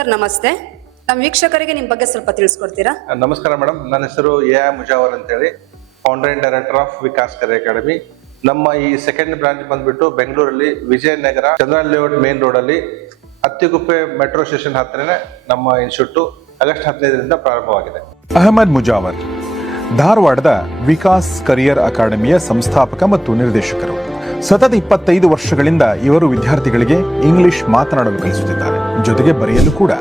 Sir ನಮಸ್ತೆ. ನಮ್ಮ ವೀಕ್ಷಕರಿಗೆ ನಿಮ್ಮ ಬಗ್ಗೆ ಸ್ವಲ್ಪ ತಿಳಿಸ್ಕೊಡ್ತೀರಾ? ನಮಸ್ಕಾರ ಮೇಡಮ್, ನನ್ನ ಹೆಸರು ಎ ಮುಜಾವರ್ ಅಂತೇಳಿ, founder and director of Vikas career academy. ನಮ್ಮ ಈ ಸೆಕೆಂಡ್ ಬ್ರಾಂಚ್ ಬಂದ್ಬಿಟ್ಟು ಬೆಂಗಳೂರಲ್ಲಿ Vijayanagara Chandran layout main road ಅಲ್ಲಿ ಅತ್ತಿಗುಪ್ಪೆ ಮೆಟ್ರೋ ಸ್ಟೇಷನ್ ಹತ್ತಿರನೇ ನಮ್ಮ ಇನ್ಸ್ಟಿಟ್ಯೂಟ್ ಆಗಸ್ಟ್ 15ರಿಂದ ಪ್ರಾರಂಭವಾಗಿದೆ. ಅಹಮದ್ ಮುಜಾವರ್ ಧಾರವಾಡದ ವಿಕಾಸ್ ಕರಿಯರ್ ಅಕಾಡೆಮಿಯ ಸಂಸ್ಥಾಪಕ ಮತ್ತು ನಿರ್ದೇಶಕರು. ಸತತ 25 ವರ್ಷಗಳಿಂದ ಇವರು ವಿದ್ಯಾರ್ಥಿಗಳಿಗೆ ಇಂಗ್ಲಿಷ್ ಮಾತನಾಡಲು ಕಲಿಸುತ್ತಿದ್ದಾರೆ, ಜೊತೆಗೆ ಬರೆಯಲು ಕೂಡ.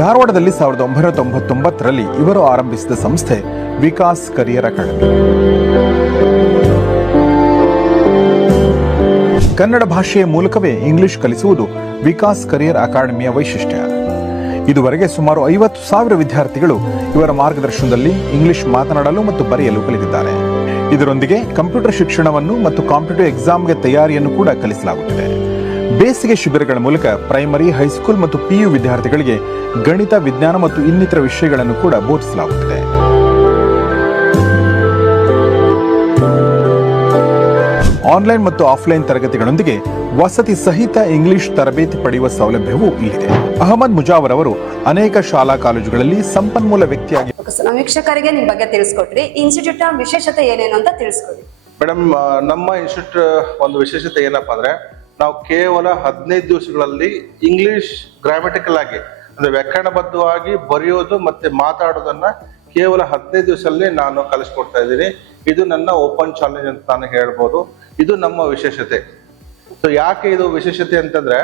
ಧಾರವಾಡದಲ್ಲಿ 1999ರಲ್ಲಿ ಇವರು ಆರಂಭಿಸಿದ ಸಂಸ್ಥೆ ವಿಕಾಸ್ ಕರಿಯರ್ ಅಕಾಡೆಮಿ. ಕನ್ನಡ ಭಾಷೆಯ ಮೂಲಕವೇ ಇಂಗ್ಲಿಷ್ ಕಲಿಸುವುದು ವಿಕಾಸ್ ಕರಿಯರ್ ಅಕಾಡೆಮಿಯ ವೈಶಿಷ್ಟ್ಯ. ಇದುವರೆಗೆ ಸುಮಾರು 50,000 ವಿದ್ಯಾರ್ಥಿಗಳು ಇವರ ಮಾರ್ಗದರ್ಶನದಲ್ಲಿ ಇಂಗ್ಲಿಷ್ ಮಾತನಾಡಲು ಮತ್ತು ಬರೆಯಲು ಕಲಿತಿದ್ದಾರೆ. ಇದರೊಂದಿಗೆ ಕಂಪ್ಯೂಟರ್ ಶಿಕ್ಷಣವನ್ನು ಮತ್ತು ಕಾಂಪಿಟೇಟಿವ್ ಎಕ್ಸಾಮ್ಗೆ ತಯಾರಿಯನ್ನು ಕೂಡ ಕಲಿಸಲಾಗುತ್ತಿದೆ. ಬೇಸಿಗೆ ಶಿಬಿರಗಳ ಮೂಲಕ ಪ್ರೈಮರಿ, ಹೈಸ್ಕೂಲ್ ಮತ್ತು PU ವಿದ್ಯಾರ್ಥಿಗಳಿಗೆ ಗಣಿತ, ವಿಜ್ಞಾನ ಮತ್ತು ಇನ್ನಿತರ ವಿಷಯಗಳನ್ನು ಕೂಡ ಬೋಧಿಸಲಾಗುತ್ತಿದೆ. ಆನ್ಲೈನ್ ಮತ್ತು ಆಫ್ಲೈನ್ ತರಗತಿಗಳೊಂದಿಗೆ ವಸತಿ ಸಹಿತ ಇಂಗ್ಲಿಷ್ ತರಬೇತಿ ಪಡೆಯುವ ಸೌಲಭ್ಯವೂ ಇಲ್ಲಿದೆ. ಅಹಮದ್ ಮುಜಾವರ್ ಅವರು ಅನೇಕ ಶಾಲಾ ಕಾಲೇಜುಗಳಲ್ಲಿ ಸಂಪನ್ಮೂಲ ವ್ಯಕ್ತಿಯಾಗಿ ನಮ್ಮ ವೀಕ್ಷಕರಿಗೆ ನಿಮ್ಮ ಬಗ್ಗೆ ತಿಳಿಸ್ಕೊಟ್ರಿ. ಇನ್ಸ್ಟಿಟ್ಯೂಟ್ ವಿಶೇಷತೆ ಏನೇನು ಅಂತ ತಿಳಿಸ್ಕೊಡಿ. ಮೇಡಮ್, ನಮ್ಮ ಇನ್ಸ್ಟಿಟ್ಯೂಟ್ ಒಂದು ವಿಶೇಷತೆ ಏನಪ್ಪಾ ಅಂದ್ರೆ, ನಾವು ಕೇವಲ 15 ದಿವಸಗಳಲ್ಲಿ ಇಂಗ್ಲಿಷ್ ಗ್ರಾಮೆಟಿಕಲ್ ಆಗಿ ಅಂದ್ರೆ ವ್ಯಾಕರಣಬದ್ಧವಾಗಿ ಬರೆಯೋದು ಮತ್ತೆ ಮಾತಾಡೋದನ್ನ ಕೇವಲ 15 ದಿವಸದಲ್ಲಿ ನಾನು ಕಲಿಸ್ಕೊಡ್ತಾ ಇದ್ದೀನಿ. ಇದು ನನ್ನ ಓಪನ್ ಚಾಲೆಂಜ್ ಅಂತ ನಾನು ಹೇಳ್ಬೋದು. ಇದು ನಮ್ಮ ವಿಶೇಷತೆ. ಸೊ ಯಾಕೆ ಇದು ವಿಶೇಷತೆ ಅಂತಂದ್ರೆ,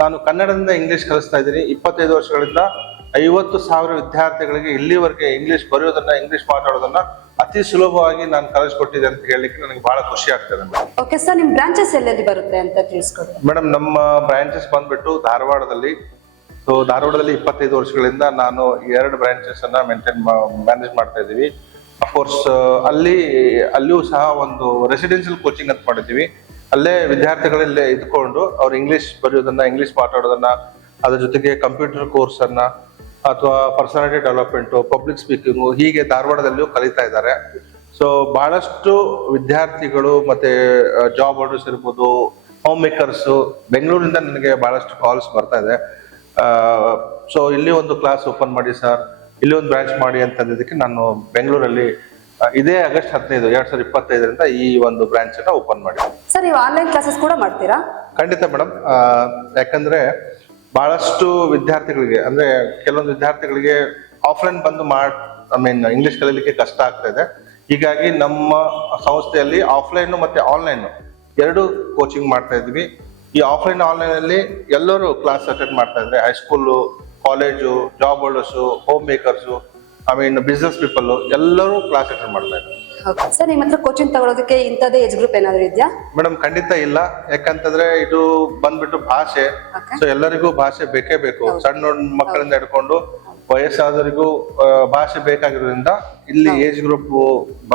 ನಾನು ಕನ್ನಡದಿಂದ ಇಂಗ್ಲಿಷ್ ಕಲಿಸ್ತಾ ಇದ್ದೀನಿ. 25 ವರ್ಷಗಳಿಂದ 50,000 ವಿದ್ಯಾರ್ಥಿಗಳಿಗೆ ಇಲ್ಲಿವರೆಗೆ ಇಂಗ್ಲಿಷ್ ಬರೆಯೋದನ್ನ, ಇಂಗ್ಲಿಷ್ ಮಾತಾಡೋದನ್ನ ಅತಿ ಸುಲಭವಾಗಿ ನಾನು ಕಲಿಸ್ಕೊಟ್ಟಿದ್ದೆ ಅಂತ ಹೇಳಲಿಕ್ಕೆ ನನಗೆ ಬಹಳ ಖುಷಿ ಆಗ್ತದೆ. ಓಕೆ ಸರ್, ನಿಮ್ ಬ್ರಾಂಚಸ್ ಎಲ್ಲೆಲ್ಲಿ ಬರುತ್ತೆ ಅಂತ ತಿಳಿಸ್ಕೊಡಿ. ಮೇಡಮ್, ನಮ್ಮ ಬ್ರಾಂಚಸ್ ಬಂದ್ಬಿಟ್ಟು ಧಾರವಾಡದಲ್ಲಿ. ಸೊ ಧಾರವಾಡದಲ್ಲಿ 25 ವರ್ಷಗಳಿಂದ ನಾನು 2 ಬ್ರಾಂಚಸ್ ಅನ್ನ ಮ್ಯಾನೇಜ್ ಮಾಡ್ತಾ ಇದ್ದೀವಿ. ಅಫ್ಕೋರ್ಸ್ ಅಲ್ಲಿಯೂ ಸಹ ಒಂದು ರೆಸಿಡೆನ್ಷಿಯಲ್ ಕೋಚಿಂಗ್ ಅಂತ ಮಾಡಿದ್ದೀವಿ. ಅಲ್ಲೇ ವಿದ್ಯಾರ್ಥಿಗಳಲ್ಲೇ ಇದ್ಕೊಂಡು ಅವ್ರು ಇಂಗ್ಲಿಷ್ ಬರೆಯೋದನ್ನ, ಇಂಗ್ಲಿಷ್ ಮಾತಾಡೋದನ್ನ, ಅದ್ರ ಜೊತೆಗೆ ಕಂಪ್ಯೂಟರ್ ಕೋರ್ಸ್ ಅನ್ನ ಅಥವಾ ಪರ್ಸನಾಲಿಟಿ ಡೆವಲಪ್ಮೆಂಟ್, ಪಬ್ಲಿಕ್ ಸ್ಪೀಕಿಂಗು, ಹೀಗೆ ಧಾರವಾಡದಲ್ಲಿಯೂ ಕಲಿತಾ ಇದ್ದಾರೆ. ಸೊ ಬಹಳಷ್ಟು ವಿದ್ಯಾರ್ಥಿಗಳು ಮತ್ತೆ ಜಾಬ್ ಹೋಲ್ಡರ್ಸ್ ಇರ್ಬೋದು, ಹೋಮ್ ಮೇಕರ್ಸ್, ಬೆಂಗಳೂರಿಂದ ನನಗೆ ಬಹಳಷ್ಟು ಕಾಲ್ಸ್ ಬರ್ತಾ ಇದೆ. ಸೊ ಇಲ್ಲಿ ಒಂದು ಕ್ಲಾಸ್ ಓಪನ್ ಮಾಡಿ ಸರ್, ಇಲ್ಲಿ ಒಂದು ಬ್ರಾಂಚ್ ಮಾಡಿ ಅಂತಂದಿದ್ದಕ್ಕೆ ನಾನು ಬೆಂಗಳೂರಲ್ಲಿ ಇದೇ ಆಗಸ್ಟ್ 15, 2025ರಿಂದ ಈ ಒಂದು ಬ್ರಾಂಚ್ ಅನ್ನ ಓಪನ್ ಮಾಡಿ. ಸರ್, ನೀವು ಆನ್ಲೈನ್ ಕ್ಲಾಸಸ್ ಕೂಡ ಮಾಡ್ತೀರಾ? ಖಂಡಿತ ಮೇಡಮ್. ಯಾಕಂದ್ರೆ ಬಹಳಷ್ಟು ವಿದ್ಯಾರ್ಥಿಗಳಿಗೆ ಅಂದ್ರೆ ಕೆಲವೊಂದು ವಿದ್ಯಾರ್ಥಿಗಳಿಗೆ ಆಫ್ಲೈನ್ ಬಂದು ಇಂಗ್ಲಿಷ್ ಕಲೀಲಿಕ್ಕೆ ಕಷ್ಟ ಆಗ್ತಾ ಇದೆ. ಹೀಗಾಗಿ ನಮ್ಮ ಸಂಸ್ಥೆಯಲ್ಲಿ ಆಫ್ಲೈನ್ ಮತ್ತೆ ಆನ್ಲೈನ್ 2 ಕೋಚಿಂಗ್ ಮಾಡ್ತಾ ಇದ್ವಿ. ಈ ಆಫ್ಲೈನ್ ಆನ್ಲೈನ್ ಅಲ್ಲಿ ಎಲ್ಲರೂ ಕ್ಲಾಸ್ ಅಟೆಂಡ್ ಮಾಡ್ತಾ ಇದ್ರೆ, high school, college, job holders, home makers, business people ಎಲ್ಲರೂ ಕ್ಲಾಸ್ ಅಟೆಂಡ್ ಮಾಡ್ತಾ ಇದ್ದಾರೆ. ಸರ್, ನಿಮ್ಮ ಹತ್ರ ಕೋಚಿಂಗ್ ತಗೊಳ್ಳೋದಕ್ಕೆ ಇಂಥದ್ದೇ ಏಜ್ ಗ್ರೂಪ್ ಏನಾದ್ರು ಇದೆಯಾ? ಮೇಡಮ್, ಖಂಡಿತ ಇಲ್ಲ. ಯಾಕಂತಂದ್ರೆ ಇದು ಬಂದ್ಬಿಟ್ಟು ಭಾಷೆ. ಸೊ ಎಲ್ಲರಿಗೂ ಭಾಷೆ ಬೇಕೇ ಬೇಕು. ಸಣ್ಣ ಮಕ್ಕಳಿಂದ ಹಿಡ್ಕೊಂಡು ವಯಸ್ಸಾದವರಿಗೂ ಭಾಷೆ ಬೇಕಾಗಿರೋದ್ರಿಂದ ಇಲ್ಲಿ ಏಜ್ ಗ್ರೂಪ್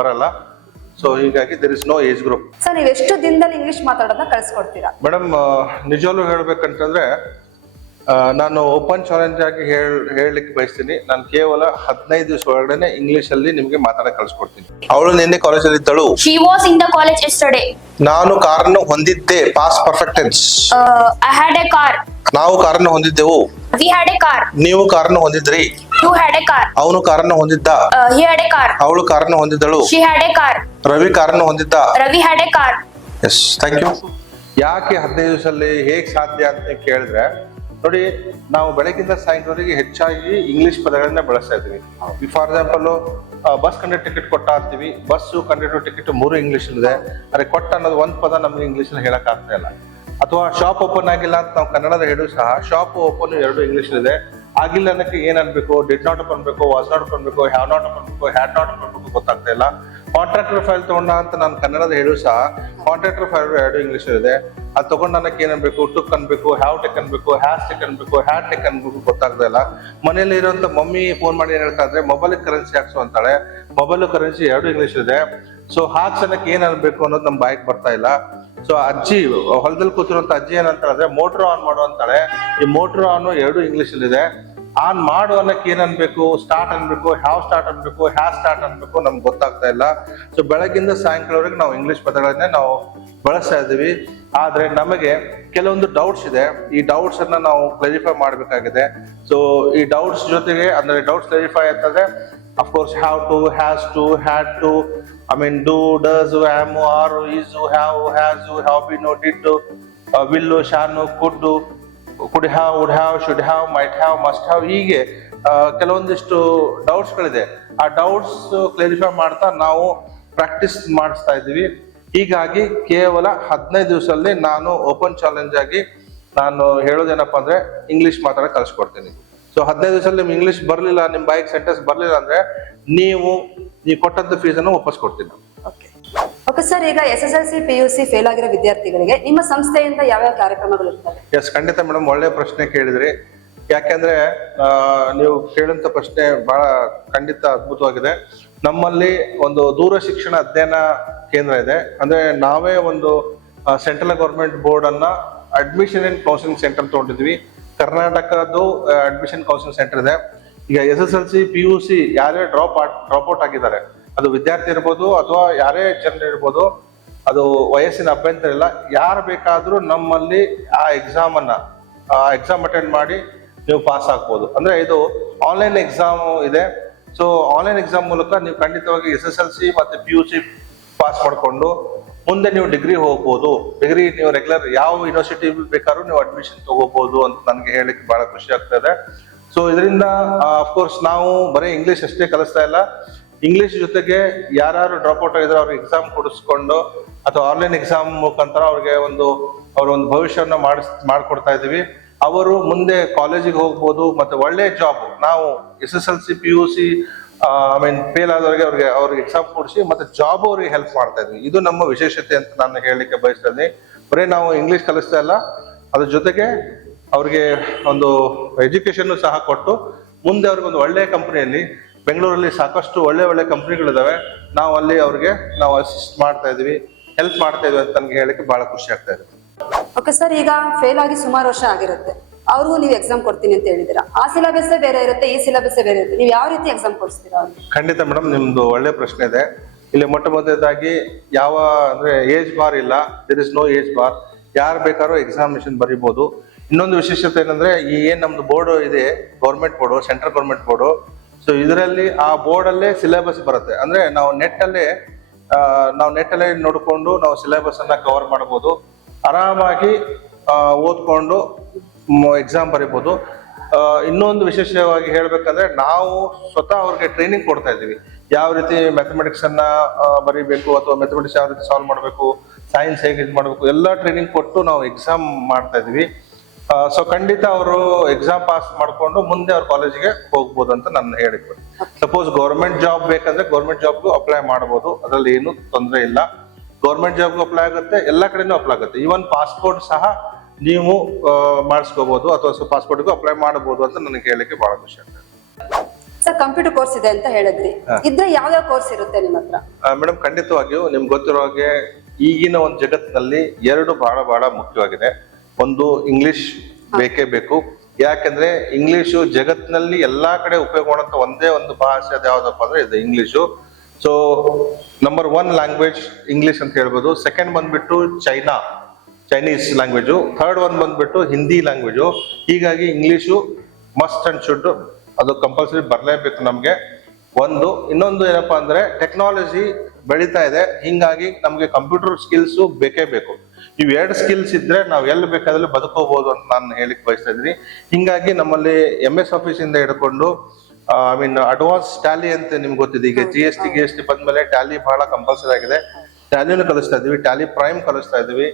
ಬರಲ್ಲ. ಸೊ ಹೀಗಾಗಿ there is no age group. Sir, ನೀವು ಎಷ್ಟು ದಿನದಲ್ಲಿ ಇಂಗ್ಲಿಷ್ ಮಾತಾಡೋದನ್ನ ಕಳಿಸ್ಕೊಡ್ತೀರಾ? ಮೇಡಮ್, ನಿಜವಾಗ್ಲೂ ಹೇಳ್ಬೇಕಂತಂದ್ರೆ ನಾನು ಓಪನ್ ಚಾಲೆಂಜ್ ಆಗಿ ಹೇಳಲಿಕ್ಕೆ ಬಯಸ್ತೀನಿ. ನಾನು ಕೇವಲ 15 ದಿವಸ ಒಳಗಡೆ ಇಂಗ್ಲಿಷ್ ಅಲ್ಲಿ ನಿಮ್ಗೆ ಮಾತಾಡಕ್ ಕಳ್ಸಿಕೊಡ್ತೀನಿ. ಅವಳು ನಿನ್ನೆ ಕಾಲೇಜಲ್ಲಿ ಇದ್ದಳು. She was in the college yesterday. ನಾನು ಕಾರನ್ನು ಹೊಂದಿದ್ದೆ, past perfect tense. I had a car. ನಾವು ಕಾರನ್ನು ಹೊಂದಿದ್ದೆವು. We had a car. ನೀವು ಕಾರನ್ನು ಹೊಂದಿದ್ರಿ. You had a car. ಅವನು ಕಾರನ್ನು ಹೊಂದಿದ್ದ. He had a car. ಅವಳು ಕಾರನ್ನು ಹೊಂದಿದ್ದಳು. She had a car. Ravi ಕಾರನ್ನು ಹೊಂದಿದ್ದ. Ravi had a car. Yes, thank you. ಯಾಕೆ 15 ದಿವಸದಲ್ಲಿ ಹೇಗೆ ಸಾಧ್ಯ ಅಂತ ಕೇಳಿದ್ರೆ, ನೋಡಿ, ನಾವು ಬೆಳಗಿಂದ ಸಾಯಂಕಾಲವರೆಗೆ ಹೆಚ್ಚಾಗಿ ಇಂಗ್ಲಿಷ್ ಪದಗಳನ್ನ ಬಳಸ್ತಾ ಇದ್ದೀವಿ. For example, bus conductor ticket ಕೊಟ್ಟ ಅಂತೀವಿ. ಬಸ್ಸು, ಕಂಡಕ್ಟರ್ ಟಿಕೆಟ್ 3 ಇಂಗ್ಲಿಷ್ ಇದೆ. ಅರೆ ಕೊಟ್ಟ ಅನ್ನೋದು ಒಂದು ಪದ ನಮ್ಗೆ ಇಂಗ್ಲಿಷ್ ಹೇಳಕ್ ಆಗ್ತಾ ಇಲ್ಲ. ಅಥವಾ ಶಾಪ್ ಓಪನ್ ಆಗಿಲ್ಲ ಅಂತ ನಾವು ಕನ್ನಡದ ಹೇಳು ಸಹ ಶಾಪ್ ಓಪನ್ 2 ಇಂಗ್ಲಿಷ್ ಇದೆ. ಆಗಿಲ್ಲ ಅನ್ನಕ್ಕೆ ಏನ್ ಅನ್ಬೇಕು, ಡಿಡ್ ನಾಟ್ ಓಪನ್ ಬೇಕು, ವಾಸ್ ನಾಟ್ ಓಪನ್ ಬೇಕು, ಹ್ಯಾವ್ ನಾಟ್ ಓಪನ್ ಬೇಕು, ಹ್ಯಾಡ್ ನಾಟ್ ಓಪನ್ ಬೇಕು ಗೊತ್ತಾಗ್ತಾ ಇಲ್ಲ. ಕಾಂಟ್ರಾಕ್ಟರ್ ಫೈಲ್ ತಗೊಂಡ ಅಂತ ನಾನು ಕನ್ನಡದ ಹೇಳು ಸಹ ಕಾಂಟ್ರಾಕ್ಟರ್ ಫೈಲ್ 2 ಇಂಗ್ಲಿಷ್ ಇದೆ. ಅದು ತಗೊಂಡು ನನಗೆ ಏನ್ ಅನ್ಬೇಕು, ಟುಕ್ ಅನ್ಬೇಕು, ಹ್ಯಾವ್ ಟೆಕ್ ಅನ್ಬೇಕು, ಹ್ಯಾಸ್ ಟೆಕ್ ಅನ್ಬೇಕು, ಹ್ಯಾಡ್ ಟೆಕ್ ಅನ್ಬೇಕು ಗೊತ್ತಾಗ್ತಾ ಇಲ್ಲ. ಮನೇಲಿ ಇರುವಂತ ಮಮ್ಮಿ ಫೋನ್ ಮಾಡಿ ಏನ್ ಹೇಳ್ತಾ ಇದ್ರೆ, ಮೊಬೈಲ್ ಕರೆನ್ಸಿ ಹಾಕ್ಸು ಅಂತಾಳೆ. ಮೊಬೈಲ್ ಕರೆನ್ಸಿ 2 ಇಂಗ್ಲಿಷ್ ಇದೆ. ಸೊ ಹಾಕ್ಸನಕ್ಕೆ ಏನ್ ಅನ್ಬೇಕು ಅನ್ನೋದು ನಮ್ ಬಾಯಿಗೆ ಬರ್ತಾ ಇಲ್ಲ. ಸೊ ಅಜ್ಜಿ ಹೊಲದಲ್ಲಿ ಕೂತಿರುವಂತ ಅಜ್ಜಿ ಏನಂತ ಹೇಳಿದ್ರೆ, ಮೋಟರ್ ಆನ್ ಮಾಡು ಅಂತಾಳೆ. ಈ ಮೋಟರ್ ಆನ್ 2 ಇಂಗ್ಲಿಷ್ ಇದೆ. ಆನ್ ಮಾಡು ಅನ್ನಕ್ಕೆ ಏನ್ ಅನ್ಬೇಕು, ಸ್ಟಾರ್ಟ್ ಅನ್ಬೇಕು, ಹ್ಯಾವ್ ಸ್ಟಾರ್ಟ್ ಅನ್ಬೇಕು, ಹ್ಯಾವ್ ಸ್ಟಾರ್ಟ್ ಅನ್ಬೇಕು ನಮ್ಗೆ ಗೊತ್ತಾಗ್ತಾ ಇಲ್ಲ. ಸೊ ಬೆಳಗಿಂದ ಸಾಯಂಕಾಲವರೆಗೆ ನಾವು ಇಂಗ್ಲಿಷ್ ಪದಗಳನ್ನೇ ನಾವು ಬಳಸ್ತಾ ಇದ್ದೀವಿ. ಆದ್ರೆ ನಮಗೆ ಕೆಲವೊಂದು ಡೌಟ್ಸ್ ಇದೆ. ಈ ಡೌಟ್ಸ್ ಅನ್ನ ನಾವು ಕ್ಲಾರಿಫೈ ಮಾಡಬೇಕಾಗಿದೆ. ಸೊ ಈ ಡೌಟ್ಸ್ ಜೊತೆಗೆ ಅಂದ್ರೆ ಡೌಟ್ಸ್ ಕ್ಲಾರಿಫೈ ಅಂತಂದ್ರೆ of course have to, has to, had to, I mean do, does, am, are, is, have, has, have been, did, will, shall, could, could have, would have, should have, might have, must have, ಹೀಗೆ ಕೆಲವೊಂದಿಷ್ಟು doubts ಗಳಿದೆ. ಆ doubts clarify ಮಾಡ್ತಾ ನಾವು practice ಮಾಡಿಸ್ತಾ ಇದ್ದೀವಿ. ಹೀಗಾಗಿ ಕೇವಲ 15 ದಿವಸದಲ್ಲಿ ನಾನು ಓಪನ್ ಚಾಲೆಂಜ್ ಆಗಿ ನಾನು ಹೇಳೋದೇನಪ್ಪಾ ಅಂದ್ರೆ ಇಂಗ್ಲಿಷ್ ಮಾತಾಡ ಕಲಿಸ್ಕೊಡ್ತೀನಿ. ಸೊ 15 ದಿವಸದಲ್ಲಿ ನಿಮ್ಗೆ ಇಂಗ್ಲಿಷ್ ಬರ್ಲಿಲ್ಲ, ನಿಮ್ ಬಾಯಿಗೆ ಸೆಂಟೆನ್ಸ್ ಬರ್ಲಿಲ್ಲ ಅಂದ್ರೆ ನೀವು ಕೊಟ್ಟಂತ ಫೀಸ್ ಅನ್ನು ವಾಪಸ್ ಕೊಡ್ತೀನಿ. ಓಕೆ ಸರ್, ಈಗ SSLC PUC ಫೇಲ್ ಆಗಿರೋ ವಿದ್ಯಾರ್ಥಿಗಳಿಗೆ ನಿಮ್ಮ ಸಂಸ್ಥೆಯಿಂದ ಯಾವ್ಯಾವ ಕಾರ್ಯಕ್ರಮಗಳು ಇರ್ತವೆ? ಎಸ್, ಖಂಡಿತ ಮೇಡಮ್, ಒಳ್ಳೆ ಪ್ರಶ್ನೆ ಕೇಳಿದ್ರಿ. ಯಾಕೆಂದ್ರೆ ನೀವು ಕೇಳಂತ ಪ್ರಶ್ನೆ ಬಹಳ ಖಂಡಿತ ಅದ್ಭುತವಾಗಿದೆ. ನಮ್ಮಲ್ಲಿ ಒಂದು ದೂರ ಶಿಕ್ಷಣ ಅಧ್ಯಯನ ಕೇಂದ್ರ ಇದೆ. ಅಂದ್ರೆ ನಾವೇ ಒಂದು ಸೆಂಟ್ರಲ್ ಗವರ್ಮೆಂಟ್ ಬೋರ್ಡ್ ಅನ್ನ ಅಡ್ಮಿಷನ್ ಅಂಡ್ ಕೌನ್ಸಿಲಿಂಗ್ ಸೆಂಟರ್ ತಗೊಂಡಿದ್ವಿ. ಕರ್ನಾಟಕದ್ದು ಅಡ್ಮಿಷನ್ ಕೌನ್ಸಿಲಿಂಗ್ ಸೆಂಟರ್ ಇದೆ. ಈಗ SSLC PUC ಯಾರೇ ಡ್ರಾಪ್ ಔಟ್ ಆಗಿದ್ದಾರೆ, ಅದು ವಿದ್ಯಾರ್ಥಿ ಇರ್ಬೋದು ಅಥವಾ ಯಾರೇ ಜನರು ಇರ್ಬೋದು, ಅದು ವಯಸ್ಸಿನ ಅಭ್ಯಂತರ ಇಲ್ಲ. ಯಾರು ಬೇಕಾದ್ರೂ ನಮ್ಮಲ್ಲಿ ಆ ಎಕ್ಸಾಮ್ ಅಟೆಂಡ್ ಮಾಡಿ ನೀವು ಪಾಸ್ ಆಗ್ಬೋದು. ಅಂದ್ರೆ ಇದು ಆನ್ಲೈನ್ ಎಕ್ಸಾಮ್ ಇದೆ. ಸೊ ಆನ್ಲೈನ್ ಎಕ್ಸಾಮ್ ಮೂಲಕ ನೀವು ಖಂಡಿತವಾಗಿ SSLC ಮತ್ತೆ PUC ಪಾಸ್ ಮಾಡಿಕೊಂಡು ಮುಂದೆ ನೀವು ಡಿಗ್ರಿ ಹೋಗ್ಬೋದು. ಡಿಗ್ರಿ ನೀವು ರೆಗ್ಯುಲರ್ ಯಾವ ಯೂನಿವರ್ಸಿಟಿ ಬೇಕಾದ್ರೂ ನೀವು ಅಡ್ಮಿಷನ್ ತಗೋಬಹುದು ಅಂತ ನನಗೆ ಹೇಳಿಕ್ಕೆ ಬಹಳ ಖುಷಿ ಆಗ್ತದೆ. ಸೊ ಇದರಿಂದ ಅಫ್ಕೋರ್ಸ್ ನಾವು ಬರೀ ಇಂಗ್ಲಿಷ್ ಅಷ್ಟೇ ಕಲಿಸ್ತಾ ಇಲ್ಲ, ಇಂಗ್ಲಿಷ್ ಜೊತೆಗೆ ಯಾರು ಡ್ರಾಪ್ ಔಟ್ ಆಗಿದ್ರೆ ಅವ್ರಿಗೆ ಎಕ್ಸಾಮ್ ಕೊಡಿಸ್ಕೊಂಡು ಅಥವಾ ಆನ್ಲೈನ್ ಎಕ್ಸಾಮ್ ಮುಖಾಂತರ ಅವ್ರ ಒಂದು ಭವಿಷ್ಯವನ್ನ ಮಾಡ್ಕೊಡ್ತಾ ಇದೀವಿ. ಅವರು ಮುಂದೆ ಕಾಲೇಜಿಗೆ ಹೋಗ್ಬೋದು, ಮತ್ತೆ ಒಳ್ಳೆ ಜಾಬ್. ನಾವು SSLC PUC ಫೇಲ್ ಆದವ್ರಿಗೆ ಅವ್ರಿಗೆ ಎಕ್ಸಾಮ್ ಕೊಡಿಸಿ ಮತ್ತೆ ಜಾಬ್ ಅವ್ರಿಗೆ ಹೆಲ್ಪ್ ಮಾಡ್ತಾ ಇದ್ವಿ. ಇದು ನಮ್ಮ ವಿಶೇಷತೆ ಅಂತ ನಾನು ಹೇಳಲಿಕ್ಕೆ ಬಯಸ್ತಾ ಇದ್ದೀನಿ. ಬರೀ ನಾವು ಇಂಗ್ಲಿಷ್ ಕಲಿಸ್ತಾ ಇಲ್ಲ, ಅದ್ರ ಜೊತೆಗೆ ಅವ್ರಿಗೆ ಒಂದು ಎಜುಕೇಶನ್ ಸಹ ಕೊಟ್ಟು ಮುಂದೆ ಅವ್ರಿಗೆ ಒಂದು ಒಳ್ಳೆ ಕಂಪನಿಯಲ್ಲಿ, ಬೆಂಗಳೂರಲ್ಲಿ ಸಾಕಷ್ಟು ಒಳ್ಳೆ ಕಂಪನಿಗಳಿದಾವೆ, ನಾವು ಅಲ್ಲಿ ಅವ್ರಿಗೆ ನಾವು ಅಸಿಸ್ಟ್ ಮಾಡ್ತಾ ಇದೀವಿ, ಹೆಲ್ಪ್ ಮಾಡ್ತಾ ಇದೀವಿ ಅಂತ ನನಗೆ ಹೇಳಲಿಕ್ಕೆ ಬಹಳ ಖುಷಿ ಆಗ್ತಾ ಇದೆ. ಓಕೆ ಸರ್, ಈಗ ಫೇಲ್ ಆಗಿ ಸುಮಾರು ವರ್ಷ ಆಗಿರುತ್ತೆ, ಅವ್ರಿಗೂ ನೀವು ಎಕ್ಸಾಮ್ ಕೊಡ್ತೀನಿ ಅಂತ ಹೇಳಿದ್ದೀರಾ. ಆ ಸಿಲೆಬಸ್ ಬೇರೆ ಇರುತ್ತೆ, ಈ ಸಿಲೆಬಸ್ ಬೇರೆ ಇರುತ್ತೆ, ನೀವು ಯಾವ ರೀತಿ ಎಕ್ಸಾಮ್ ಕೊಡಿಸ್ತೀರಾ ಅವ್ರಿಗೆ? ಖಂಡಿತ ಮೇಡಮ್, ನಿಮ್ದು ಒಳ್ಳೆ ಪ್ರಶ್ನೆ ಇದೆ. ಇಲ್ಲಿ ಮೊದಲನೇದಾಗಿ ಯಾವ ಅಂದ್ರೆ ಏಜ್ ಬಾರ್ ಇಲ್ಲ, there is no age bar. ಯಾರು ಬೇಕಾದ್ರೂ ಎಕ್ಸಾಮಿನೇಷನ್ ಬರೀಬಹುದು. ಇನ್ನೊಂದು ವಿಶೇಷತೆ ಏನಂದ್ರೆ ಈ ಏನ್ ನಮ್ದು ಬೋರ್ಡ್ ಇದೆ, government board, central government board. So ಇದರಲ್ಲಿ ಆ ಬೋರ್ಡ್ ಅಲ್ಲೇ ಸಿಲೆಬಸ್ ಬರುತ್ತೆ. ಅಂದ್ರೆ ನಾವು ನೆಟ್ ಅಲ್ಲೇ ನೋಡಿಕೊಂಡು ನಾವು ಸಿಲೆಬಸ್ ಅನ್ನ ಕವರ್ ಮಾಡಬಹುದು. ಆರಾಮಾಗಿ ಓದ್ಕೊಂಡು ಎಕ್ಸಾಮ್ ಬರೀಬಹುದು. ಇನ್ನೊಂದು ವಿಶೇಷವಾಗಿ ಹೇಳ್ಬೇಕಂದ್ರೆ ನಾವು ಸ್ವತಃ ಅವ್ರಿಗೆ ಟ್ರೈನಿಂಗ್ ಕೊಡ್ತಾ ಇದ್ದೀವಿ. ಯಾವ ರೀತಿ ಮ್ಯಾಥಮೆಟಿಕ್ಸ್ ಅನ್ನ ಬರೀಬೇಕು ಅಥವಾ ಮ್ಯಾಥಮೆಟಿಕ್ಸ್ ಯಾವ ರೀತಿ ಸಾಲ್ವ್ ಮಾಡಬೇಕು, ಸೈನ್ಸ್ ಹೇಗೆ ಇದು ಮಾಡಬೇಕು, ಎಲ್ಲ ಟ್ರೈನಿಂಗ್ ಕೊಟ್ಟು ನಾವು ಎಕ್ಸಾಮ್ ಮಾಡ್ತಾ ಇದೀವಿ. ಸೊ ಖಂಡಿತ ಅವರು ಎಕ್ಸಾಮ್ ಪಾಸ್ ಮಾಡ್ಕೊಂಡು ಮುಂದೆ ಅವ್ರ ಕಾಲೇಜಿಗೆ ಹೋಗ್ಬೋದು ಅಂತ ನಾನು ಹೇಳಿದ್ವಿ. ಸಪೋಸ್ ಗೌರ್ಮೆಂಟ್ ಜಾಬ್ ಬೇಕಂದ್ರೆ ಗೌರ್ಮೆಂಟ್ ಜಾಬ್ಗೂ ಅಪ್ಲೈ ಮಾಡಬಹುದು, ಅದರಲ್ಲಿ ಏನು ತೊಂದರೆ ಇಲ್ಲ. ಗೌರ್ಮೆಂಟ್ ಜಾಬ್ಗೂ ಅಪ್ಲೈ ಆಗುತ್ತೆ, ಎಲ್ಲ ಕಡೆನೂ ಅಪ್ಲೈ ಆಗುತ್ತೆ. ಈವನ್ ಪಾಸ್ಪೋರ್ಟ್ ಸಹ ನೀವು ಮಾಡಿಸ್ಕೋಬಹುದು ಅಥವಾ ಪಾಸ್ಪೋರ್ಟ್ಗೂ ಅಪ್ಲೈ ಮಾಡಬಹುದು ಅಂತ ನನಗೆ ಹೇಳಲಿಕ್ಕೆ ಬಹಳ ಖುಷಿ ಆಗ್ತದೆ. ಸರ್, ಕಂಪ್ಯೂಟರ್ ಕೋರ್ಸ್ ಇದೆ ಅಂತ ಹೇಳಿದ್ರಿ, ಇದ್ರೆ ಯಾವ್ಯಾವ ಕೋರ್ಸ್ ಇರುತ್ತೆ ನಿಮ್ಮ ಹತ್ರ? ಮೇಡಮ್, ಖಂಡಿತವಾಗಿಯೂ ನಿಮ್ಗೆ ಗೊತ್ತಿರೋ ಹಾಗೆ ಈಗಿನ ಒಂದು ಜಗತ್ತಿನಲ್ಲಿ ಎರಡು ಬಹಳ ಮುಖ್ಯವಾಗಿದೆ. ಒಂದು ಇಂಗ್ಲಿಷ್ ಬೇಕೇ ಬೇಕು. ಯಾಕೆಂದ್ರೆ ಇಂಗ್ಲಿಷು ಜಗತ್ತಿನಲ್ಲಿ ಎಲ್ಲಾ ಕಡೆ ಉಪಯೋಗ ಮಾಡುವಂತ ಒಂದೇ ಒಂದು ಭಾಷೆ ಅದು ಯಾವ್ದಪ್ಪ ಅಂದ್ರೆ ಇದು English. So number 1 language English ಅಂತ ಹೇಳ್ಬೋದು. ಸೆಕೆಂಡ್ ಬಂದ್ಬಿಟ್ಟು ಚೈನೀಸ್ ಲ್ಯಾಂಗ್ವೇಜು. ಥರ್ಡ್ ಒನ್ ಬಂದ್ಬಿಟ್ಟು ಹಿಂದಿ ಲ್ಯಾಂಗ್ವೇಜು. ಹೀಗಾಗಿ ಇಂಗ್ಲಿಷು ಮಸ್ಟ್ ಅಂಡ್ ಶುಡ್, ಅದು ಕಂಪಲ್ಸರಿ ಬರಲೇಬೇಕು ನಮ್ಗೆ. ಇನ್ನೊಂದು ಏನಪ್ಪಾ ಅಂದ್ರೆ ಟೆಕ್ನಾಲಜಿ ಬೆಳೀತಾ ಇದೆ, ಹಿಂಗಾಗಿ ನಮ್ಗೆ ಕಂಪ್ಯೂಟರ್ ಸ್ಕಿಲ್ಸ್ ಬೇಕೇ ಬೇಕು. ಇವ್ 2 ಸ್ಕಿಲ್ಸ್ ಇದ್ರೆ ನಾವು ಎಲ್ಲಿ ಬೇಕಾದ್ರೆ ಬದುಕೋಬಹುದು ಅಂತ ನಾನು ಹೇಳಿಕ್ ಬಯಸ್ತಾ ಇದ್ದೀನಿ. ಹಿಂಗಾಗಿ ನಮ್ಮಲ್ಲಿ MS ಆಫೀಸ್ ಇಂದ ಹಿಡ್ಕೊಂಡು ಅಡ್ವಾನ್ಸ್ ಟ್ಯಾಲಿ ಅಂತ ನಿಮ್ಗೆ ಗೊತ್ತಿದೆ. ಈಗ GST ಬಂದ್ಮೇಲೆ ಟ್ಯಾಲಿ ಬಹಳ ಕಂಪಲ್ಸರಿ ಆಗಿದೆ. ಟ್ಯಾಲಿನೂ ಕಲಿಸ್ತಾ ಇದೀವಿ, ಟ್ಯಾಲಿ ಪ್ರೈಮ್ ಕಲಿಸ್ತಾ ಇದೀವಿ,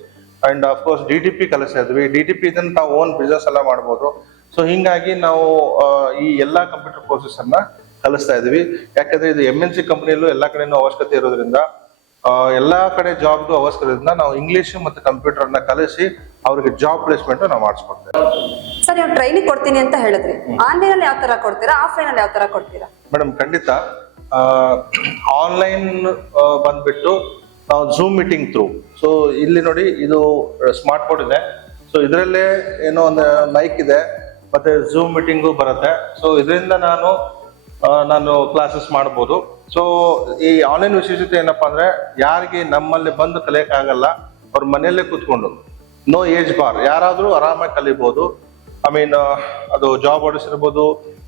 ಅಂಡ್ ಅಫ್ಕೋರ್ಸ್ DTP ಕಲಿಸ್ತಾ ಇದೀವಿ. DTP ಇದನ್ನ ನಾವು ಓನ್ ಬಿಸ್ನೆಸ್ ಎಲ್ಲ ಮಾಡ್ಬೋದು. ಸೊ ಹಿಂಗಾಗಿ ನಾವು ಈ ಎಲ್ಲಾ ಕಂಪ್ಯೂಟರ್ ಕೋರ್ಸಸ್ ಅನ್ನ ಕಲಿಸ್ತಾ ಇದೀವಿ. ಯಾಕಂದ್ರೆ ಇದು MNC ಕಂಪನಿಯಲ್ಲೂ ಎಲ್ಲಾ ಕಡೆನೂ ಅವಶ್ಯಕತೆ ಇರೋದ್ರಿಂದ, ಎಲ್ಲಾ ಕಡೆ ಜಾಬ್ಗೂ ಅವಶ್ಯಕತೆಯಿಂದ ನಾವು ಇಂಗ್ಲಿಷ್ ಮತ್ತೆ ಕಂಪ್ಯೂಟರ್ ಅನ್ನ ಕಲಿಸಿ ಅವ್ರಿಗೆ ಜಾಬ್ ಪ್ಲೇಸ್ಮೆಂಟ್ ನಾವು ಮಾಡಿಸ್ಕೊಡ್ತೇವೆ. ಸರ್, ನೀವು ಟ್ರೈನಿಂಗ್ ಕೊಡ್ತೀನಿ ಅಂತ ಹೇಳಿದ್ರಿ, ಆನ್ಲೈನ್ ಅಲ್ಲಿ ಯಾವ ತರ ಕೊಡ್ತೀರಾ, ಆಫ್ಲೈನ್ ಅಲ್ಲಿ ಯಾವ ತರ ಕೊಡ್ತೀರಾ? ಮೇಡಮ್, ಖಂಡಿತ ಆನ್ಲೈನ್ ಬಂದ್ಬಿಟ್ಟು ನಾವು ಝೂಮ್ ಮೀಟಿಂಗ್ ಥ್ರೂ. ಸೊ ಇಲ್ಲಿ ನೋಡಿ, ಇದು ಸ್ಮಾರ್ಟ್ ಬೋರ್ಡ್ ಇದೆ. ಸೊ ಇದರಲ್ಲೇ ಏನೋ ಒಂದು ಮೈಕ್ ಇದೆ, ಮತ್ತೆ ಝೂಮ್ ಮೀಟಿಂಗು ಬರುತ್ತೆ. ಸೊ ಇದರಿಂದ ನಾನು ಕ್ಲಾಸಸ್ ಮಾಡ್ಬೋದು. ಸೊ ಈ ಆನ್ಲೈನ್ ವಿಶೇಷತೆ ಏನಪ್ಪಾ ಅಂದ್ರೆ ಯಾರಿಗೆ ನಮ್ಮಲ್ಲಿ ಬಂದು ಕಲಿಯಕ್ಕಾಗಲ್ಲ ಅವ್ರ ಮನೆಯಲ್ಲೇ ಕೂತ್ಕೊಂಡು ನೋ ಏಜ್ ಬಾರ್, ಯಾರಾದ್ರೂ ಆರಾಮಾಗಿ ಕಲಿಬಹುದು. ಐ ಮೀನ್ ಅದು ಜಾಬ್ ವರ್ಡರ್ಸ್ ಇರ್ಬೋದು,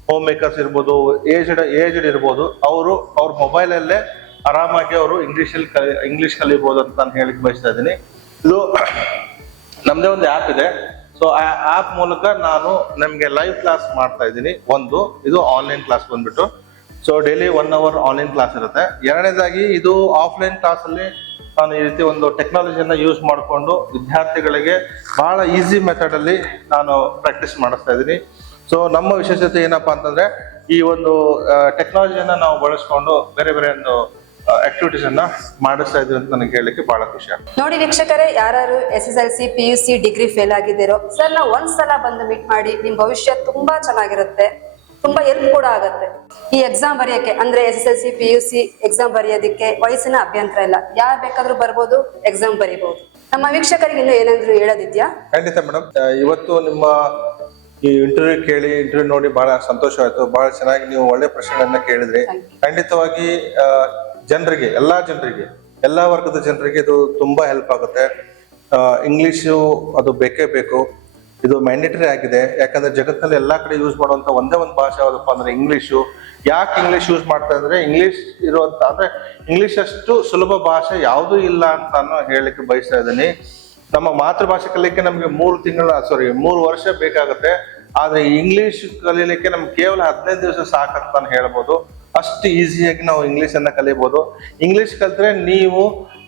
ಹೋಮ್ ಮೇಕರ್ಸ್ ಇರ್ಬೋದು, ಏಜ್ಡ್ ಇರ್ಬೋದು, ಅವ್ರ ಮೊಬೈಲಲ್ಲೇ ಆರಾಮಾಗಿ ಅವರು ಇಂಗ್ಲಿಷ್ ಕಲಿಬಹುದು ಅಂತ ನಾನು ಹೇಳಿಕ್ ಬಯಸ್ತಾ ಇದ್ದೀನಿ. ಇದು ನಮ್ದೇ ಒಂದು ಆ್ಯಪ್ ಇದೆ. ಸೊ ಆ ಆ್ಯಪ್ ಮೂಲಕ ನಾನು ನಿಮ್ಗೆ ಲೈವ್ ಕ್ಲಾಸ್ ಮಾಡ್ತಾ ಇದ್ದೀನಿ. ಇದು ಆನ್ಲೈನ್ ಕ್ಲಾಸ್ ಬಂದ್ಬಿಟ್ಟು, so daily 1 hour online class ಇರುತ್ತೆ. ಎರಡನೇದಾಗಿ ಇದು ಆಫ್ಲೈನ್ ಕ್ಲಾಸಲ್ಲಿ ನಾನು ಈ ರೀತಿ ಒಂದು ಟೆಕ್ನಾಲಜಿಯನ್ನ ಯೂಸ್ ಮಾಡಿಕೊಂಡು ವಿದ್ಯಾರ್ಥಿಗಳಿಗೆ ಬಹಳ ಈಸಿ ಮೆಥಡ್ ಅಲ್ಲಿ ನಾನು ಪ್ರಾಕ್ಟೀಸ್ ಮಾಡಿಸ್ತಾ ಇದ್ದೀನಿ. ಸೊ ನಮ್ಮ ವಿಶೇಷತೆ ಏನಪ್ಪಾ ಅಂತಂದ್ರೆ ಈ ಒಂದು ಟೆಕ್ನಾಲಜಿಯನ್ನ ನಾವು ಬಳಸ್ಕೊಂಡು ಬೇರೆ ಬೇರೆ ಒಂದು ಆಕ್ಟಿವಿಟೀಸ್ ಅನ್ನ ಮಾಡಿಸ್ತಾ ಇದ್ದೀವಿ ಅಂತ ನನಗೆ ಹೇಳಲಿಕ್ಕೆ ಬಹಳ ಖುಷಿ ಆಗ್ತದೆ. ನೋಡಿ ವೀಕ್ಷಕರೇ, ಯಾರು SSLC PUC ಡಿಗ್ರಿ ಫೇಲ್ ಆಗಿದ್ದೀರೋ ಸರ್, ನಾವು ಒಂದ್ಸಲ ಬಂದು ಮೀಟ್ ಮಾಡಿ ನಿಮ್ ಭವಿಷ್ಯ ತುಂಬಾ ಚೆನ್ನಾಗಿರುತ್ತೆ, ತುಂಬಾ ಹೆಲ್ಪ್ ಕೂಡ ಆಗುತ್ತೆ. ಈ ಎಕ್ಸಾಮ್ ಬರೆಯಕ್ಕೆ ಅಂದ್ರೆ SSLC PUC ಎಕ್ಸಾಮ್ ಬರೆಯೋದಕ್ಕೆ ವಯಸ್ಸಿನ ಅಭ್ಯಂತರ ಇಲ್ಲ, ಯಾರು ಬೇಕಾದ್ರೂ ಬರ್ಬೋದು, ಎಕ್ಸಾಮ್ ಬರೀಬಹುದು. ನಮ್ಮ ವೀಕ್ಷಕರಿಗೆ ಇನ್ನು ಏನಾದ್ರು ಹೇಳೋದಿದ್ಯಾ? ಖಂಡಿತ ಮೇಡಮ್, ಇವತ್ತು ನಿಮ್ಮ ಈ ಇಂಟರ್ವ್ಯೂ ನೋಡಿ ಬಹಳ ಸಂತೋಷ ಆಯ್ತು. ಬಹಳ ಚೆನ್ನಾಗಿ ನೀವು ಒಳ್ಳೆ ಪ್ರಶ್ನೆಗಳನ್ನ ಕೇಳಿದ್ರಿ. ಖಂಡಿತವಾಗಿ ಜನರಿಗೆ, ಎಲ್ಲಾ ವರ್ಗದ ಜನರಿಗೆ ಇದು ತುಂಬಾ ಹೆಲ್ಪ್ ಆಗುತ್ತೆ. ಇಂಗ್ಲಿಷು ಅದು ಬೇಕೇ ಬೇಕು, ಇದು ಮ್ಯಾಂಡೇಟರಿ ಆಗಿದೆ. ಯಾಕಂದ್ರೆ ಜಗತ್ತಿನಲ್ಲಿ ಎಲ್ಲಾ ಕಡೆ ಯೂಸ್ ಮಾಡುವಂತ ಒಂದೇ ಒಂದು ಭಾಷೆ ಯಾವ್ದಪ್ಪ ಅಂದ್ರೆ ಇಂಗ್ಲಿಷು. ಯಾಕೆ ಇಂಗ್ಲಿಷ್ ಯೂಸ್ ಮಾಡ್ತಾ ಅಂದ್ರೆ ಇಂಗ್ಲಿಷ್ ಇರುವಂತ ಅಂದ್ರೆ ಇಂಗ್ಲಿಷ್ ಅಷ್ಟು ಸುಲಭ ಭಾಷೆ ಯಾವುದೂ ಇಲ್ಲ ಅಂತ ನಾನು ಹೇಳಲಿಕ್ಕೆ ಬಯಸ್ತಾ ಇದ್ದೀನಿ. ನಮ್ಮ ಮಾತೃಭಾಷೆ ಕಲಿಯಕ್ಕೆ ನಮ್ಗೆ 3 ವರ್ಷ ಬೇಕಾಗುತ್ತೆ. ಆದ್ರೆ ಇಂಗ್ಲಿಷ್ ಕಲೀಲಿಕ್ಕೆ ನಮ್ಗೆ ಕೇವಲ 15 ದಿವಸ ಸಾಕಂತ ನಾನು ಹೇಳ್ಬೋದು. ಅಷ್ಟು ಈಸಿಯಾಗಿ ನಾವು ಇಂಗ್ಲಿಷ್ ಅನ್ನ ಕಲಿಬಹುದು. ಇಂಗ್ಲಿಷ್ ಕಲ್ತ್ರೆ ನೀವು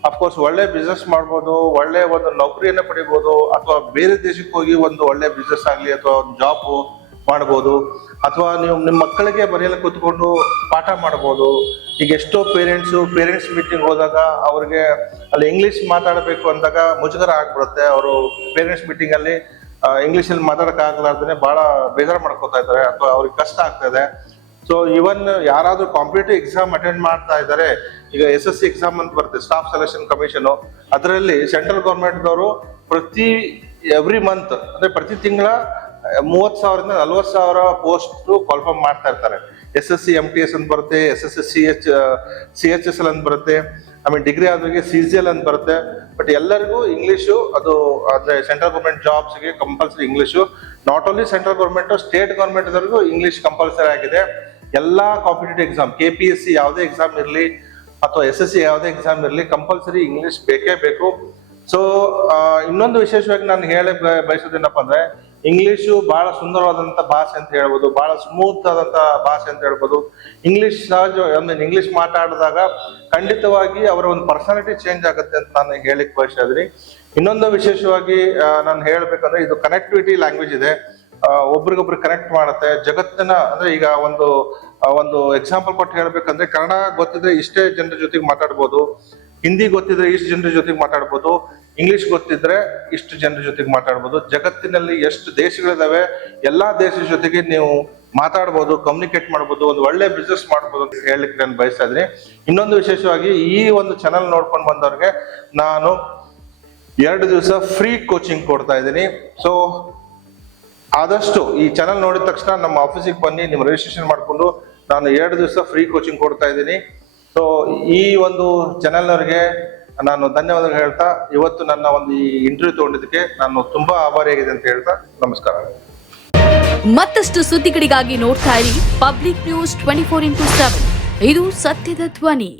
ಅಫ್ಕೋರ್ಸ್ ಒಳ್ಳೆ ಬಿಸ್ನೆಸ್ ಮಾಡ್ಬೋದು, ಒಳ್ಳೆ ಒಂದು ನೌಕರಿಯನ್ನ ಪಡಿಬಹುದು, ಅಥವಾ ಬೇರೆ ದೇಶಕ್ಕೆ ಹೋಗಿ ಒಂದು ಒಳ್ಳೆ ಬಿಸ್ನೆಸ್ ಆಗ್ಲಿ ಅಥವಾ ಒಂದು ಜಾಬ್ ಮಾಡ್ಬೋದು, ಅಥವಾ ನೀವು ನಿಮ್ಮ ಮಕ್ಕಳಿಗೆ ಬರೆಯಲು ಕೂತ್ಕೊಂಡು ಪಾಠ ಮಾಡ್ಬೋದು. ಈಗ ಎಷ್ಟೋ ಪೇರೆಂಟ್ಸ್ ಮೀಟಿಂಗ್ ಹೋದಾಗ ಅವ್ರಿಗೆ ಅಲ್ಲಿ ಇಂಗ್ಲಿಷ್ ಮಾತಾಡಬೇಕು ಅಂದಾಗ ಮುಜುಗರ ಆಗ್ಬಿಡುತ್ತೆ. ಅವರು ಪೇರೆಂಟ್ಸ್ ಮೀಟಿಂಗ್ ಅಲ್ಲಿ ಇಂಗ್ಲಿಷ್ ಅಲ್ಲಿ ಮಾತಾಡಕ್ ಆಗ್ಲಾರ್ದೇನೆ ಬಹಳ ಬೇಜಾರು ಮಾಡ್ಕೋತಾ ಇದ್ದಾರೆ, ಅಥವಾ ಅವ್ರಿಗೆ ಕಷ್ಟ ಆಗ್ತಾ ಇದೆ. ಸೊ ಇವನ್ ಯಾರಾದ್ರೂ ಕಾಂಪಿಟೇಟಿವ್ ಎಕ್ಸಾಮ್ ಅಟೆಂಡ್ ಮಾಡ್ತಾ ಇದ್ದಾರೆ, ಈಗ SSC ಎಕ್ಸಾಮ್ ಅಂತ ಬರುತ್ತೆ, ಸ್ಟಾಫ್ ಸೆಲೆಕ್ಷನ್ ಕಮಿಷನ್, ಅದರಲ್ಲಿ ಸೆಂಟ್ರಲ್ ಗೌರ್ಮೆಂಟ್ ದವರು ಎವ್ರಿ ಮಂತ್ ಅಂದ್ರೆ ಪ್ರತಿ ತಿಂಗಳ 30,000 ಇಂದ 40,000 ಪೋಸ್ಟ್ ಕಾಲ್ಫಾರ್ಮ್ ಮಾಡ್ತಾ ಇರ್ತಾರೆ. SSC MTS ಅಂತ ಬರುತ್ತೆ, SSC CHSL ಅಂತ ಬರುತ್ತೆ, ಆಮೇಲೆ ಡಿಗ್ರಿ ಆದ್ರಿಗೆ CGL ಅಂತ ಬರುತ್ತೆ. ಬಟ್ ಎಲ್ಲರಿಗೂ ಇಂಗ್ಲಿಷು ಅದು ಅಂದ್ರೆ ಸೆಂಟ್ರಲ್ ಗೌರ್ಮೆಂಟ್ ಜಾಬ್ಸ್ಗೆ compulsory English. Not only central government, state government ದವರೆಗೂ ಇಂಗ್ಲಿಷ್ ಕಂಪಲ್ಸರಿ ಆಗಿದೆ. ಎಲ್ಲಾ ಕಾಂಪಿಟೇಟಿವ್ ಎಕ್ಸಾಮ್, KPSC ಯಾವುದೇ ಎಕ್ಸಾಮ್ ಇರಲಿ ಅಥವಾ SSC ಯಾವುದೇ ಎಕ್ಸಾಮ್ ಇರಲಿ, ಕಂಪಲ್ಸರಿ ಇಂಗ್ಲಿಷ್ ಬೇಕೇ ಬೇಕು. ಸೊ ಇನ್ನೊಂದು ವಿಶೇಷವಾಗಿ ನಾನು ಬಯಸೋದೇನಪ್ಪ ಅಂದ್ರೆ ಇಂಗ್ಲಿಷು ಬಹಳ ಸುಂದರವಾದಂತ ಭಾಷೆ ಅಂತ ಹೇಳ್ಬೋದು, ಬಹಳ ಸ್ಮೂತ್ ಆದಂತ ಭಾಷೆ ಅಂತ ಹೇಳ್ಬೋದು. ಇಂಗ್ಲಿಷ್ ಇಂಗ್ಲಿಷ್ ಮಾತಾಡಿದಾಗ ಖಂಡಿತವಾಗಿ ಅವರ ಒಂದು ಪರ್ಸನಾಲಿಟಿ ಚೇಂಜ್ ಆಗುತ್ತೆ ಅಂತ ನಾನು ಹೇಳಿಕ್ ಬಯಸ್ತಾ ಇದ್ದೀನಿ. ಇನ್ನೊಂದು ವಿಶೇಷವಾಗಿ ನಾನು ಹೇಳ್ಬೇಕಂದ್ರೆ ಇದು ಕನೆಕ್ಟಿವಿಟಿ ಲ್ಯಾಂಗ್ವೇಜ್ ಇದೆ, ಒಬ್ರಿಗೊಬ್ರು ಕನೆಕ್ಟ್ ಮಾಡುತ್ತೆ. ಜಗತ್ತಿನ ಅಂದ್ರೆ ಈಗ ಒಂದು ಎಕ್ಸಾಂಪಲ್ ಕೊಟ್ಟು ಹೇಳ್ಬೇಕಂದ್ರೆ, ಕನ್ನಡ ಗೊತ್ತಿದ್ರೆ ಇಷ್ಟೇ ಜನರ ಜೊತೆಗೆ ಮಾತಾಡ್ಬೋದು, ಹಿಂದಿ ಗೊತ್ತಿದ್ರೆ ಇಷ್ಟು ಜನರ ಜೊತೆಗೆ ಮಾತಾಡ್ಬೋದು, ಇಂಗ್ಲಿಷ್ ಗೊತ್ತಿದ್ರೆ ಇಷ್ಟು ಜನರ ಜೊತೆಗೆ ಮಾತಾಡ್ಬೋದು. ಜಗತ್ತಿನಲ್ಲಿ ಎಷ್ಟು ದೇಶಗಳಿದಾವೆ, ಎಲ್ಲಾ ದೇಶದ ಜೊತೆಗೆ ನೀವು ಮಾತಾಡ್ಬೋದು, ಕಮ್ಯುನಿಕೇಟ್ ಮಾಡ್ಬೋದು, ಒಂದು ಒಳ್ಳೆ ಬಿಸ್ನೆಸ್ ಮಾಡ್ಬೋದು ಅಂತ ಹೇಳಲಿಕ್ಕೆ ನಾನು ಬಯಸ್ತಾ ಇದ್ದೀನಿ. ಇನ್ನೊಂದು ವಿಶೇಷವಾಗಿ ಈ ಒಂದು ಚಾನಲ್ ನೋಡ್ಕೊಂಡು ಬಂದವ್ರಿಗೆ ನಾನು 2 ದಿವಸ ಫ್ರೀ ಕೋಚಿಂಗ್ ಕೊಡ್ತಾ ಇದ್ದೀನಿ. ಸೊ ಆದಷ್ಟು ಈ ಚಾನಲ್ ನೋಡಿದ ತಕ್ಷಣ ನಮ್ಮ ಆಫೀಸಿಗೆ ಬನ್ನಿ, ನಿಮ್ಮ ರಿಜಿಸ್ಟ್ರೇಷನ್ ಮಾಡಿಕೊಂಡು ನಾನು 2 ದಿವಸ ಫ್ರೀ ಕೋಚಿಂಗ್ ಕೊಡ್ತಾ ಇದ್ದೀನಿ. ಸೊ ಈ ಒಂದು ಚಾನಲ್ನವರಿಗೆ ನಾನು ಧನ್ಯವಾದ ಹೇಳ್ತಾ, ಇವತ್ತು ನನ್ನ ಒಂದು ಈ ಇಂಟರ್ವ್ಯೂ ತಗೊಂಡಿದ್ದಕ್ಕೆ ನಾನು ತುಂಬಾ ಆಭಾರಿಯಾಗಿದೆ ಅಂತ ಹೇಳ್ತಾ ನಮಸ್ಕಾರ. ಮತ್ತಷ್ಟು ಸುದ್ದಿಗಳಿಗಾಗಿ ನೋಡ್ತಾ ಇರಿ ಪಬ್ಲಿಕ್ ನ್ಯೂಸ್ 24x7. ಇದು ಸತ್ಯದ ಧ್ವನಿ.